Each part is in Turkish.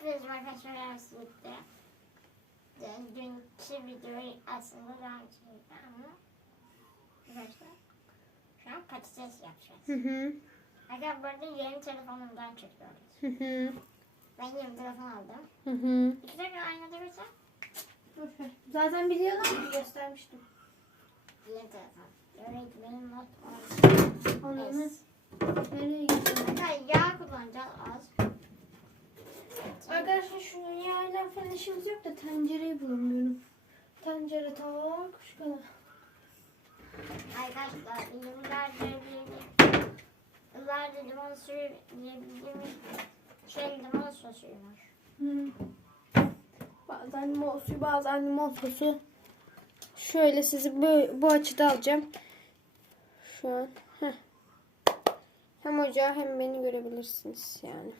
yapıyoruz arkadaşlar aslında. Dünkü videoyu aslında daha önceydi ama arkadaşlar şu an patates yapacağız. Hı hı. Arkadaşlar bu arada yeni telefonumdan çekiyoruz. Hı hı. Ben yeni telefon aldım. Hı hı. İki dakika aynada ver. Zaten biliyorlar göstermiştim. yeni telefon. Öğretmenim not on. Ananı. Yes. Nereye gidiyorsun? Arkadaşlar yağ kullanacağız az. Arkadaşlar şu yağla falan işimiz yok da tencereyi bulamıyorum. Tencere, tava, kuşkana. Arkadaşlar yıllardır bir yıllardır limon suyu yiyebildiğimiz şey limon sosuymuş. Hı. Bazen limon suyu, bazen limon sosu. Şöyle sizi bu, bu açıda alacağım. Şu an. Heh. Hem ocağı hem beni görebilirsiniz yani.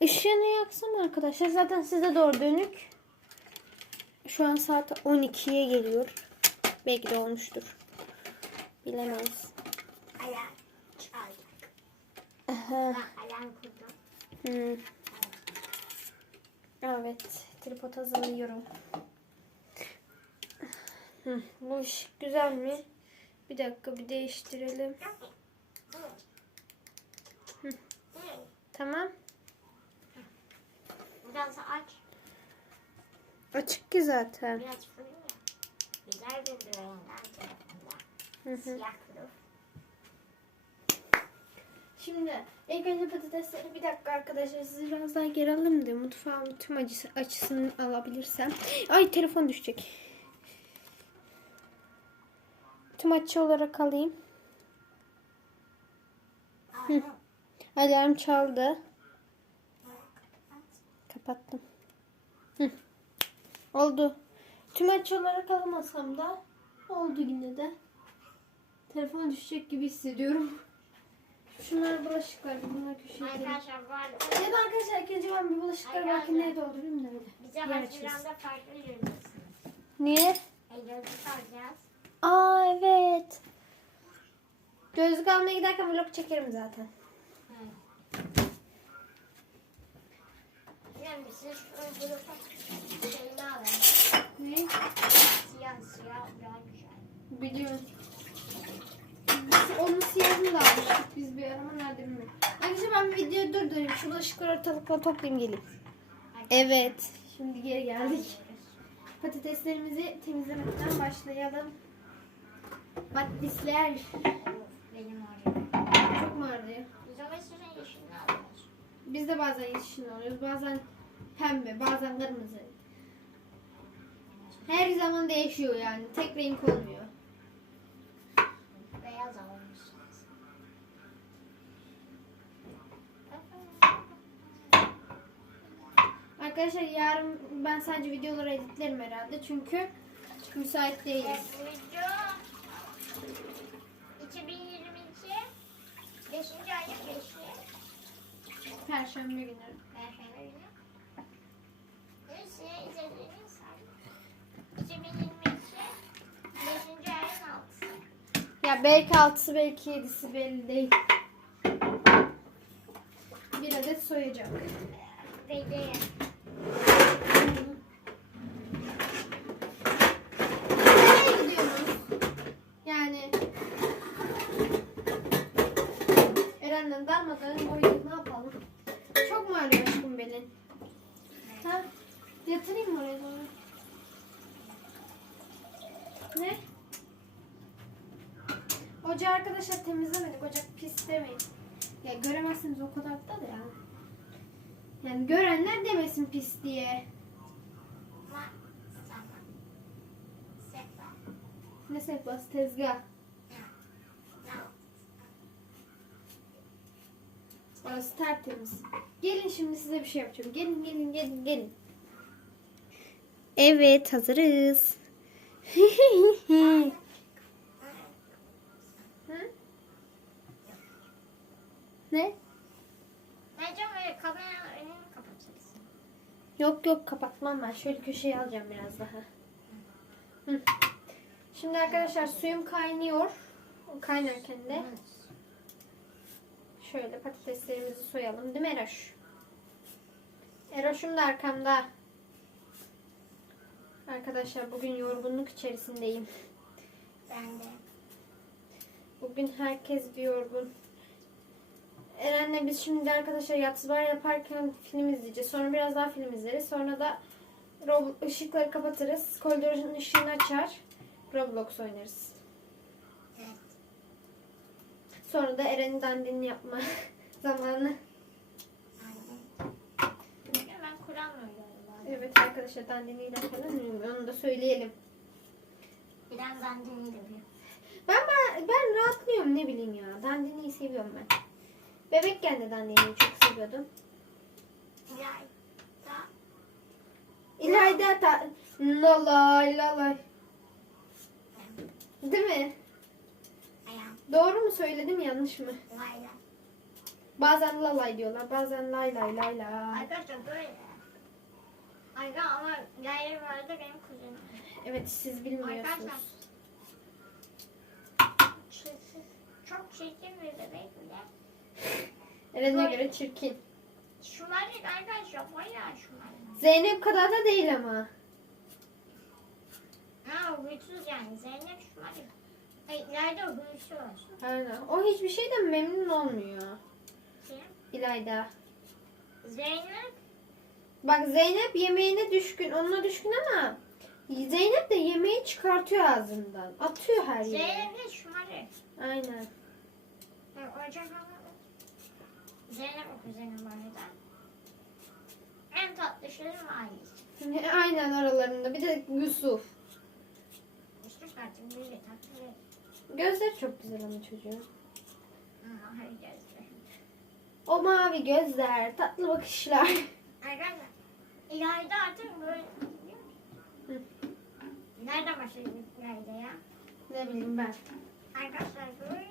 Işığını yaksam arkadaşlar. Zaten size doğru dönük. Şu an saat 12'ye geliyor. Belki de olmuştur. Bilemeyiz. Alarm kurdum. Hmm. Evet. Tripod hazırlıyorum. Hı, bu ışık güzel mi? Bir dakika bir değiştirelim. Tamam. Biraz aç. Açık ki zaten. Biraz fırın ya. Güzel bir rengar telefonda. Hı hı. Siyah kılıf. Şimdi ilk önce patatesleri bir dakika arkadaşlar sizi biraz daha geri alayım da mutfağın tüm acısı, açısını alabilirsem. Ay telefon düşecek. Tüm açı olarak alayım. Hı. Alarm çaldı. Kapattım. Hı. Oldu. Tüm açı olarak alamasam da oldu yine de. Telefon düşecek gibi hissediyorum. Şunlar bulaşıklar. Bunlar köşeye. Arkadaşlar bu arada Evet arkadaşlar ilk önce ben bir bulaşıkları Ay, makineye ay. doldurayım da öyle. bize Yer açılsın. Haziran'da farklı yürüyorsun. Niye? E gözlük alacağız. Aa evet. Gözlük almaya giderken vlog çekerim zaten. Grupa şeyini. Ne? Siyah siyah daha güzel. Biliyorum. Biz onun siyahını da almıştık biz bir ara ama nerede bilmiyorum. Arkadaşlar ben bir videoyu durdurayım. Şu bulaşıkları ortalıkla toplayayım geleyim. Evet. Şimdi geri geldik. Patateslerimizi temizlemekten başlayalım. Patatesler. Benim oraya. Çok mu ağrıyor? Biz de bazen yeşil alıyoruz. Bazen pembe, bazen kırmızı. Her zaman değişiyor yani. Tek renk olmuyor. Beyaz. Arkadaşlar yarın ben sadece videoları editlerim herhalde. Çünkü müsait değiliz. Video 2022 5. ayın 5'i Perşembe günü. Perşembe günü. Neyse izlediğiniz saat 2022 5. ayın 6'sı. Ya belki altısı belki yedisi belli değil. Bir adet soyacak. Gidiyorsunuz? Yani Eren'den darmadan boyu ne yapalım? Çok mu ağrıyor aşkım belin? Ha? Yatırayım mı oraya doğru? Ne? Ocağı arkadaşlar temizlemedik. Ocak pis demeyin. Ya göremezsiniz o kadar da da yani. Görenler demesin pis diye. Ne sehpası tezgah. Orası tertemiz. Gelin şimdi size bir şey yapacağım. Gelin gelin gelin gelin. Evet hazırız. Hı? Ne? Bence böyle kameranın önünü kapatacaksın. Yok yok kapatmam ben. Şöyle köşeye alacağım biraz daha. Hı. Şimdi arkadaşlar suyum kaynıyor. Kaynarken de şöyle patateslerimizi soyalım. Değil mi Eraş? Eroş'um da arkamda. Arkadaşlar bugün yorgunluk içerisindeyim. Ben de. Bugün herkes bir yorgun. Eren'le biz şimdi arkadaşlar yatsıbar yaparken film izleyeceğiz. Sonra biraz daha film izleriz. Sonra da Rob- ışıkları kapatırız. Koridorun ışığını açar. Roblox oynarız. Evet. Sonra da Eren'in dandini yapma zamanı. Ben Kur'an. Evet arkadaşlar dandiniyle falan uyumuyor. Onu da söyleyelim. Biraz dandini de bir. Ben, ben, ben rahatlıyorum ne bileyim ya. Dandiniyi seviyorum ben. Bebekken de dandiniyi çok seviyordum. İlay. Da. İlayda da lalay lalay. Değil mi? Doğru mu söyledim yanlış mı? Layla. Bazen lalay diyorlar. Bazen lay lay lay lay. Arkadaşlar böyle. Ayga ama Layla vardı benim kuzenim. Evet siz bilmiyorsunuz. Arkadaşlar. Çok çirkin bir bebek bile. Eren'e göre çirkin. Şumarık arkadaşlar bayağı şumarık. Zeynep kadar da değil ama. Ha huysuz yani Zeynep şumarık. Ay ileride huysuz. Aynen. O hiçbir şeyden memnun olmuyor. Kim? İlayda. Zeynep. Bak Zeynep yemeğine düşkün. Onunla düşkün ama Zeynep de yemeği çıkartıyor ağzından. Atıyor her yere. Zeynep de şumarık. Aynen. Ha, Ocak ama. Zeynep o kuzenim bu arada. En tatlı şeyim ailesi. Aynen aralarında. Bir de Yusuf. İşte artık böyle tatlı. Gözleri çok güzel ama çocuğun. O mavi gözler, tatlı bakışlar. Arkadaşlar. İlayda artık böyle. Nereden başladık İlayda ya? ne bileyim ben. Arkadaşlar böyle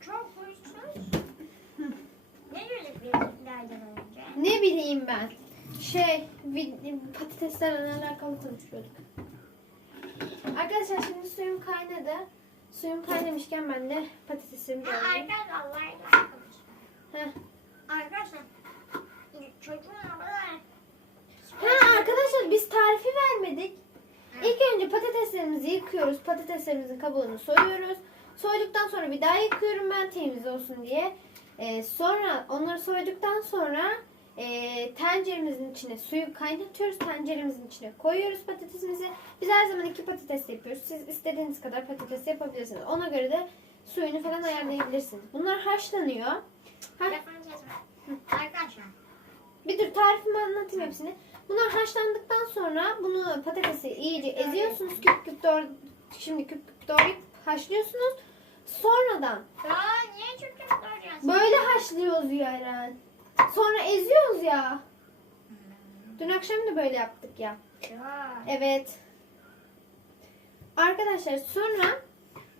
çok huysuz. ne gördük biz İlayda'dan önce? Ne bileyim ben. Şey, patateslerle alakalı konuşuyorduk. Arkadaşlar şimdi suyum kaynadı. Suyum kaynamışken ben de patatesimi Ha, doğrayayım. arkadaşlar arkadaşlar. Heh. Arkadaşlar çocuğun o kadar Ha arkadaşlar biz tarifi vermedik. İlk önce patateslerimizi yıkıyoruz. Patateslerimizin kabuğunu soyuyoruz. Soyduktan sonra bir daha yıkıyorum ben temiz olsun diye. Ee, sonra onları soyduktan sonra e, tenceremizin içine suyu kaynatıyoruz. Tenceremizin içine koyuyoruz patatesimizi. Biz her zaman iki patates yapıyoruz. Siz istediğiniz kadar patates yapabilirsiniz. Ona göre de suyunu falan ayarlayabilirsiniz. Bunlar haşlanıyor. Ha. Arkadaşlar bir dur tarifimi anlatayım hepsini. Bunlar haşlandıktan sonra bunu patatesi iyice eziyorsunuz. Küp küp doğru şimdi küp küp doğrayıp haşlıyorsunuz. Sonradan ya niye çok doğruyorsun? böyle haşlıyoruz ya Eren. Sonra eziyoruz ya. Dün akşam da böyle yaptık ya. Ya. Evet. Arkadaşlar sonra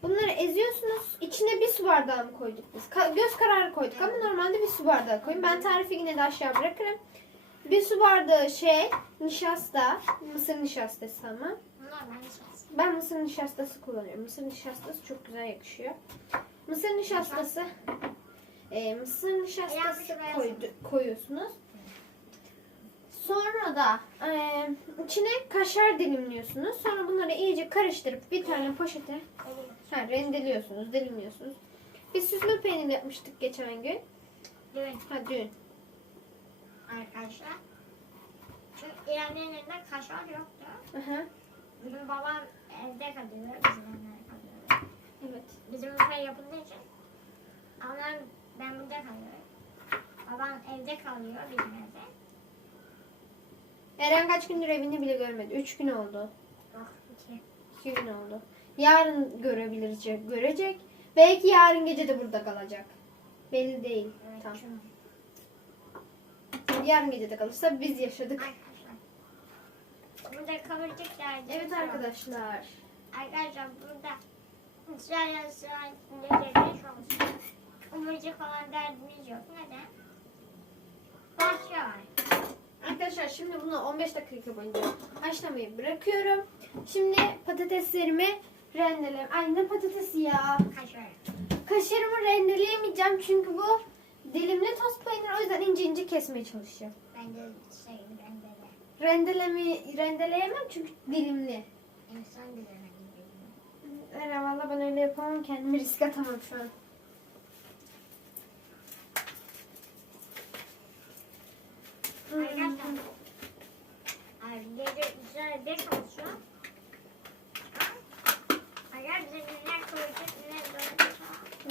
bunları eziyorsunuz. İçine bir su bardağı mı koyduk biz? Ka- göz kararı koyduk ama normalde bir su bardağı koyun. Ben tarifi yine de aşağı bırakırım. Bir su bardağı şey, nişasta, mısır nişastası ama. Bunlar ben şans. Ben mısır nişastası kullanıyorum. Mısır nişastası çok güzel yakışıyor. Mısır nişastası, e, mısır nişastası koydu, koyuyorsunuz. Sonra da e, içine kaşar dilimliyorsunuz. Sonra bunları iyice karıştırıp bir tane poşete ha, rendeliyorsunuz, dilimliyorsunuz. Biz süzme peynir yapmıştık geçen gün. Dün Ha dün. arkadaşlar. Çünkü İrem'in elinde kaşar yoktu. Aha, Bizim babam evde kalıyor. Bizim evde kalıyor. evet. Bizim mutfağı yapıldığı için. Ama ben burada kalıyorum. Babam evde kalıyor bizim evde. Eren kaç gündür evini bile görmedi. Üç gün oldu. Bak iki. İki gün oldu. Yarın görebilecek, görecek. Belki yarın gece de burada kalacak. Belli değil. Evet, Tamam. şunu. Yarın gece de kalırsa biz yaşadık. Arkadaşlar. Burada kıvırcık derdi. Evet arkadaşlar. Arkadaşlar burada Sıra sıra ne gelmiş olsun. Kıvırcık falan derdimiz yok. Neden? Var. Arkadaşlar şimdi bunu 15 dakika boyunca haşlamayı bırakıyorum. Şimdi patateslerimi rendelem. Ay ne patatesi ya. Kaşar. Kaşarımı rendeleyemeyeceğim çünkü bu dilimli toz peynir. O yüzden ince ince kesmeye çalışacağım. Ben de şey rendele. Rendelemi rendeleyemem çünkü dilimli. İnsan gibi. Eren valla ben öyle yapamam kendimi risk atamam şu an. Arkadaşlar. Gece güzel beş olsun.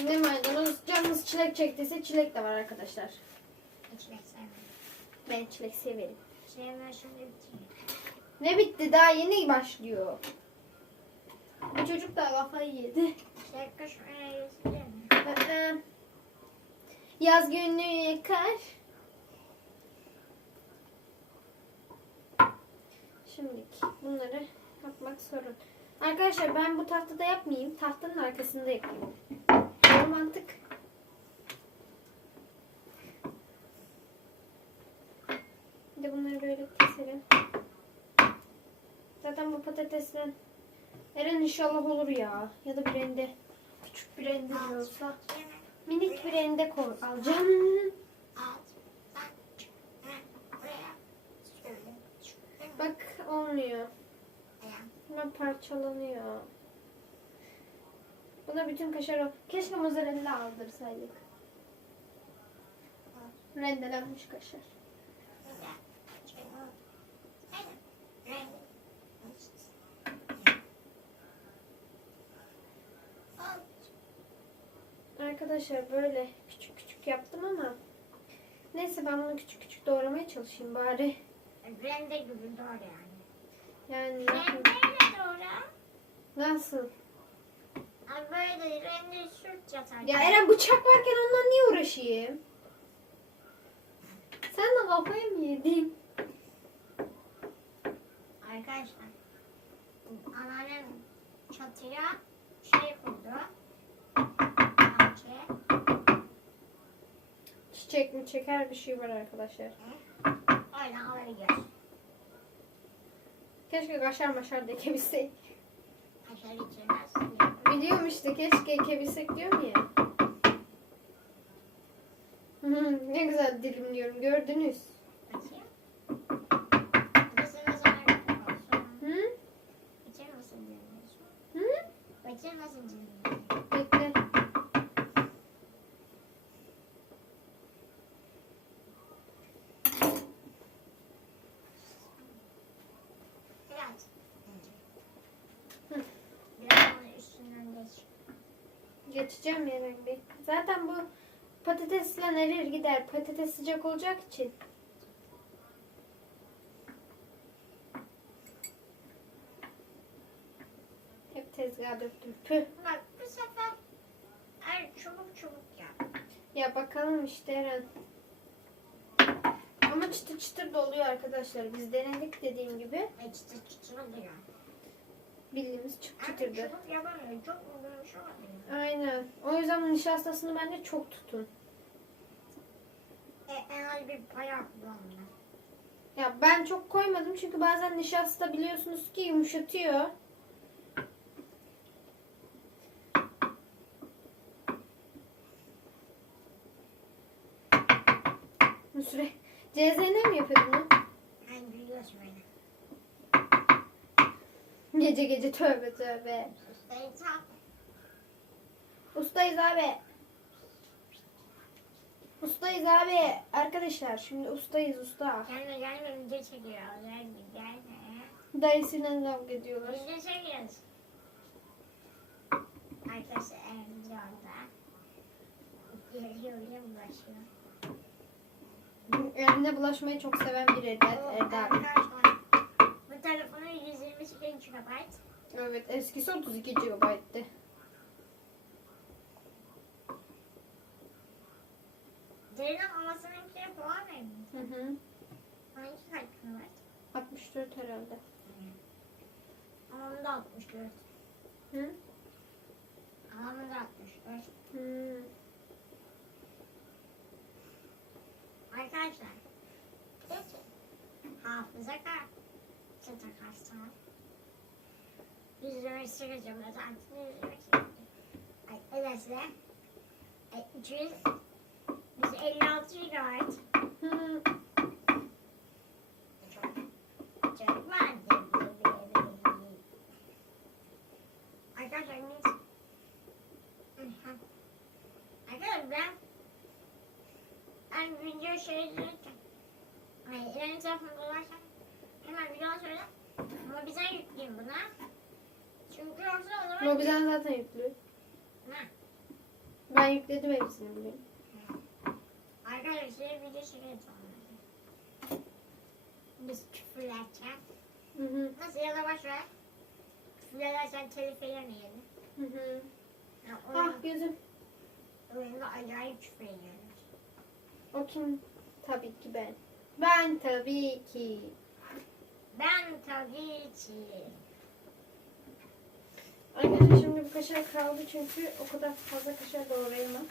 Ne maydanoz canınız çilek çektiyse çilek de var arkadaşlar. Hiç beklemem. Ben çilek severim. Şimdi bitireyim. Ne bitti daha yeni başlıyor. Bu çocuk da kafayı yedi. Şey Yaz günlüğü yakar. Şimdilik bunları yapmak sorun. Arkadaşlar ben bu tahtada yapmayayım. Tahtanın arkasında yapayım. Doğru mantık. Bir de bunları böyle keselim. Zaten bu patatesden Eren inşallah olur ya. Ya da bir rende. Küçük bir rende de olsa. Minik bir rende koy alacağım. Bak olmuyor. Hemen parçalanıyor. Buna bütün kaşar. Keşke mozzarella aldırsaydık. Rendelenmiş kaşar. Arkadaşlar böyle küçük küçük yaptım ama neyse ben bunu küçük küçük doğramaya çalışayım bari. Rende gibi doğru yani. Yani Rendeyle doğru. nasıl? Ay böyle rende sürt yatar. Ya Eren bıçak varken ondan niye uğraşayım? Sen de kafayı mı yedin? Arkadaşlar. Anneannem çatıya şey kurdu. Çiçek mi çeker bir şey var arkadaşlar. Öyle alıyor. Keşke kaşar maşar da ekebilsek. Kaşar içirmez. Biliyorum işte keşke ekebilsek diyorum ya. Hı, ne güzel dilimliyorum gördünüz. Bakayım. Bizim o zaman olsun. Hı? Bakayım nasıl dinliyorsun. Hı? Bakayım nasıl dinliyorsun. Bekle. Biraz. Hı. Biraz onun üstünden geç. Geçeceğim Eren Bey. Zaten bu patatesle erir gider. Patates sıcak olacak için. Hep tezgaha döktüm. Püh. Bak bu sefer er çabuk çabuk yap. Ya bakalım işte Eren. Ama çıtır çıtır da oluyor arkadaşlar. Biz denedik dediğim gibi. Ve çıtır çıtır oluyor. Bildiğimiz çıt çıtırdı. Aynen. O yüzden bu nişastasını bence çok tutun. E, en az bir kullandı. Ya ben çok koymadım çünkü bazen nişasta biliyorsunuz ki yumuşatıyor. Süre. CZN mi yapıyordun? Ben biliyorsun beni. Gece gece tövbe tövbe. Ustayı tak. Ustayız abi. Ustayız abi. Arkadaşlar şimdi ustayız usta. Gelme gelme video çekiyor. Gelme gelme. Dayısıyla kavga ediyorlar. Video çekiyoruz. Arkadaşlar evimiz orada. Geliyor oraya bulaşıyor. Eline bulaşmayı çok seven bir Erdal. Erdal. Telefonun 128 GB. Evet eskisi 32 GB'tı. Derin olmasınınki puan verin. Hı hı. Hangi kaç var? 64 herhalde. Ama da 64. Hı? Ama da 64. Hmm. Arkadaşlar. Peki. Hafıza işte takarsan. 100 lira çıkacağım. Özellikle 100 lira çıkacağım. Ay, öyleyse. Ay, 200. 156 lira ait. Çok vardı. Arkadaşlar biz... Ben... Video şey. Ay, en tarafımda Mobizen zaten yüklü. Ha. Ben yükledim hepsini bile. Arkadaşlar video çekeriz onları. Biz küfürlerken. Hı hı. Nasıl ya da boş ver. Küfürlerken telif yemeyelim. Hı hı. Ya, Ah oyun, gözüm. oyunda acayip küfür yiyoruz. O kim? Tabii ki ben. Ben tabii ki. Ben tabii ki. Arkadaşlar şimdi bu kaşar kaldı çünkü o kadar fazla kaşar doğrayamam.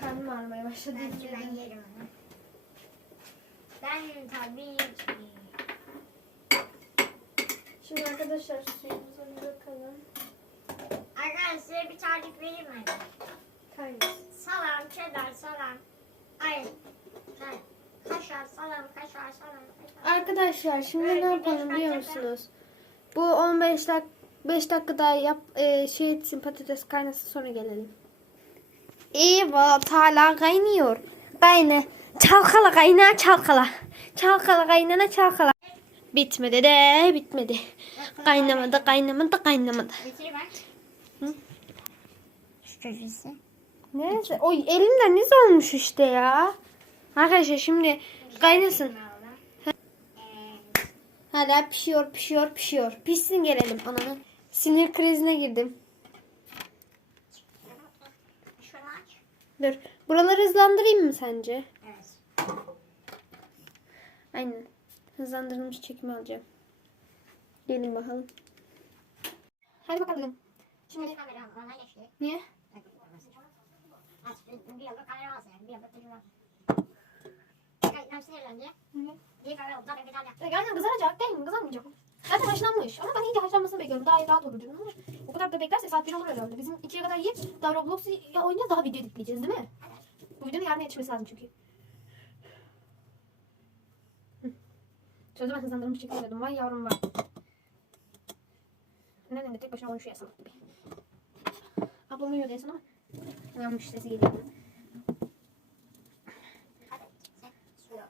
Karnım ağrımaya başladı. Bence ben yerim onu. Ben tabii ki. Şimdi arkadaşlar suyumuza bir bakalım. Arkadaşlar bir tarif vereyim mi? Hangisi? Salam, cheddar, salam. Ay, kaşar, salam, kaşar, salam, kaşar. Arkadaşlar şimdi ne yapalım biliyor musunuz? Bu 15 dak 5 dakika daha yap e, şey etsin patates kaynasın sonra gelelim. Evet hala kaynıyor. Kayna. Çalkala kayna çalkala. Çalkala kaynana çalkala. Bitmedi de bitmedi. Kaynamadı kaynamadı kaynamadı. Bitir bak. Hı? Şu köşesi. Neyse o elimden niz olmuş işte ya. Arkadaşlar şimdi kaynasın. Hala pişiyor pişiyor pişiyor. Pişsin gelelim ananı. Sinir krizine girdim. Dur. Buraları hızlandırayım mı sence? Evet. Aynen. Hızlandırılmış çekimi alacağım. Gelin bakalım. Hadi bakalım. Şimdi kamera. Niye? Bir yılda kamera alsın. Bir yılda telefon alsın. Ben sinirlendi. Bir kamera oldu. Zaten bir tane yaptım. Aynen kızaracak değil mi? Kızarmayacak. Zaten haşlanmış. Ama ben iyice haşlanmasını bekliyorum. Daha iyi rahat olur diyorum ama o kadar da beklerse saat 1 olur herhalde. Bizim 2'ye kadar yiyip daha Roblox ya oynayacağız daha video editleyeceğiz değil mi? Bu videonun yarına yetişmesi lazım çünkü. Hı. Sözü ben hızlandırmış çekilmedim. Vay yavrum var. Nereden de tek başına konuşuyor salak gibi. Ablam uyuyor diye ama uyanmış sesi geliyor. Hadi sen suyu.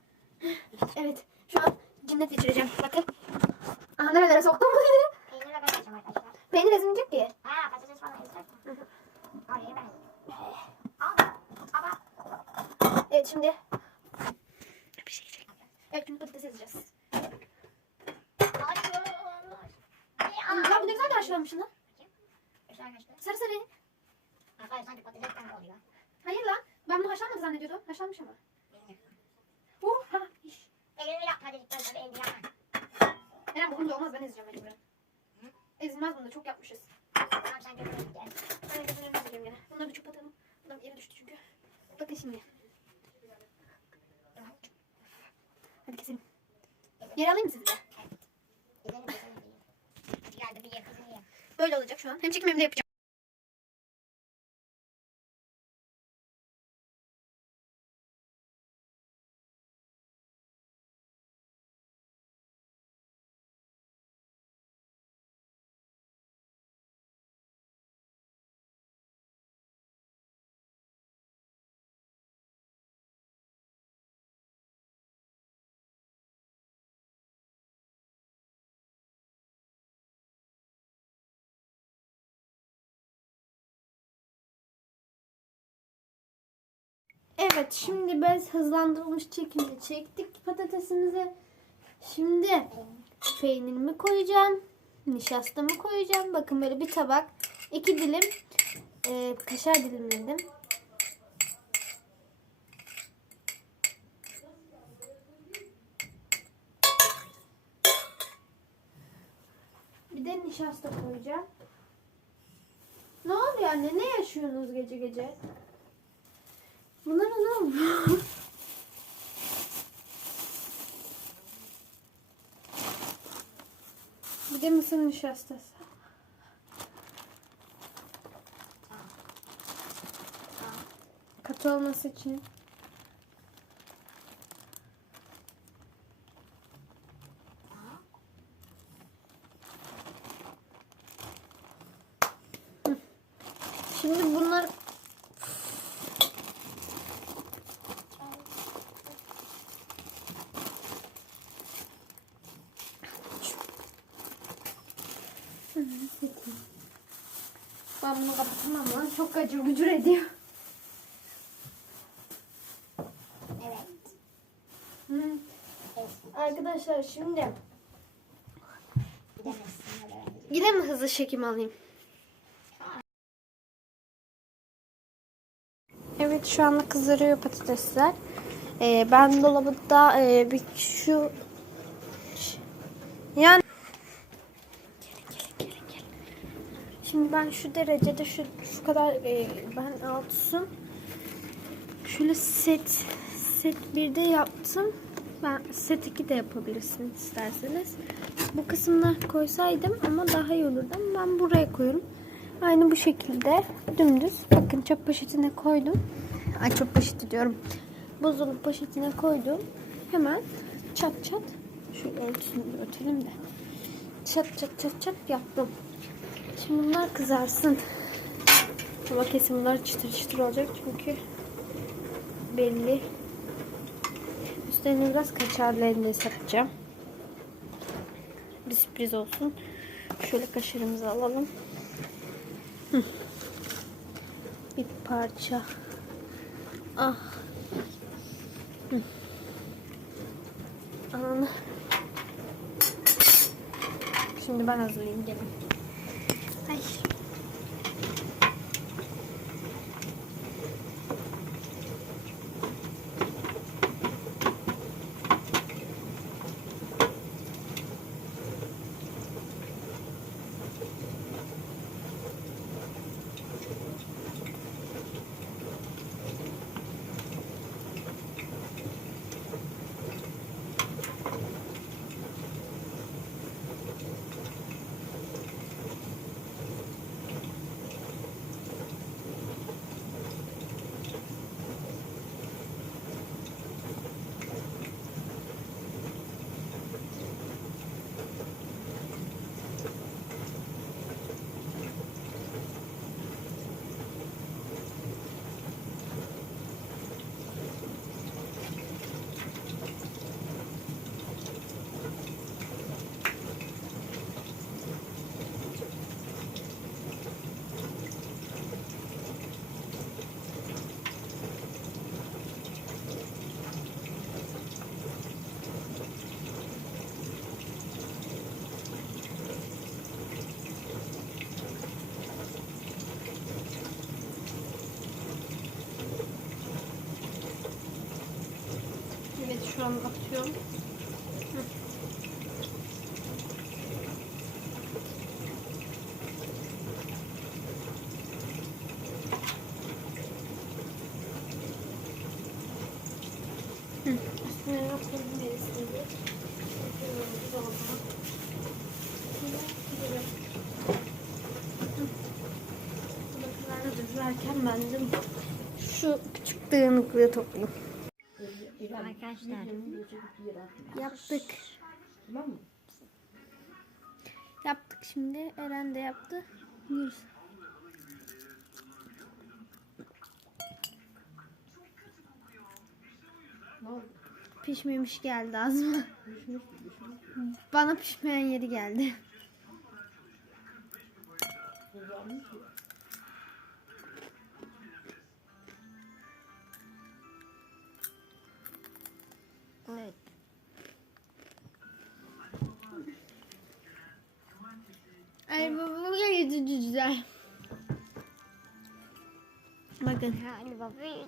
Evet. Şu an cinnet geçireceğim. Bakın. Aha nerelere soktum bunu. Peynirle ben yiyeceğim arkadaşlar. Peynir ezilmeyecek ki. Ha patates falan yiyecek. Al yemeyiz. Al. Ama. Evet şimdi. Bir şey yiyecek. Evet şimdi patates ezeceğiz. Hayır. Ya bu ne güzel de haşlanmış lan. Sarı sarı. Arkadaşlar sanki patatesten oluyor. Hayır lan. Ben bunu haşlanmadı zannediyordum. Haşlanmış ama. İş. Elini yapma dedikten sonra elini yapma. Eren bu olmaz ben ezeceğim mecburen. Ezilmez bunda çok yapmışız. Tamam sen götür gel. Ben de bunları ezeceğim gene. Bunları bir çöpe atalım. Bunlar yere düştü çünkü. Bakın şimdi. Hadi keselim. Yer alayım mı sizi de? Gidelim gidelim gidelim. Bir yakını ye. Böyle olacak şu an. Hem çekim hem de yapacağım. Evet şimdi biz hızlandırılmış çekimde çektik patatesimizi. Şimdi peynirimi koyacağım. Nişastamı koyacağım. Bakın böyle bir tabak. iki dilim e, kaşar dilimledim. Bir de nişasta koyacağım. Ne oluyor anne? Ne yaşıyorsunuz gece gece? Bunlar ne oldu? Bir de mısır nişastası. Katı olması için. Hı. Şimdi bunlar Ben bunu kapatamam lan. Çok gacır gücür ediyor. Evet. Hı. Evet. Arkadaşlar şimdi yine mi hızlı çekim alayım? Evet şu anda kızarıyor patatesler. Ee, ben dolabında e, bir şu yani Gelin, gelin, gelin, gelin. Ben şu derecede şu şu kadar e, ben altısın. Şöyle set set 1'de yaptım. Ben set 2 de yapabilirsiniz isterseniz. Bu kısımlar koysaydım ama daha iyi olurdu ben buraya koyuyorum. Aynı bu şekilde dümdüz. Bakın çöp poşetine koydum. Ay çöp poşeti diyorum. Buzdolabı poşetine koydum. Hemen çat çat şu ölçüsünü bir ötelim de. Çat çat çat çat yaptım. Şimdi bunlar kızarsın. Ama kesin bunlar çıtır çıtır olacak çünkü belli. Üstlerine biraz kaşarlı elinde yapacağım. Bir sürpriz olsun. Şöyle kaşarımızı alalım. Bir parça. Ah. Ananı. Şimdi ben hazırlayayım gelin. Ay. Dururken ben de şu küçük dağınıklığı toplayayım. Arkadaşlar. Yaptık. Yaptık şimdi. Eren de yaptı. Yiyoruz. Pişmemiş geldi ağzıma. Bana pişmeyen yeri geldi. Evet. Ay bu bu gayet güzel. Bakın. Ali Baba yürü.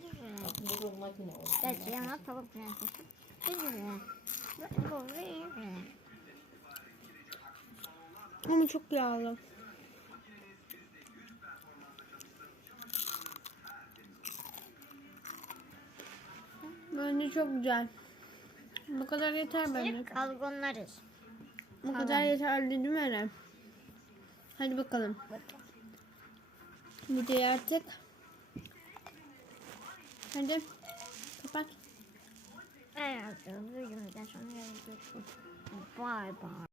Belki yana tavuk prensesi. Yürü. Ali Baba. Ama çok yağlı. Bence çok güzel. Bu kadar yeter bence. Kalgonlarız. Bu kadar yeterli değil mi Eren? Hadi bakalım. Videoyu artık. Hadi. Kapat. Evet. Bugün de sonra görüşürüz. Bye bye.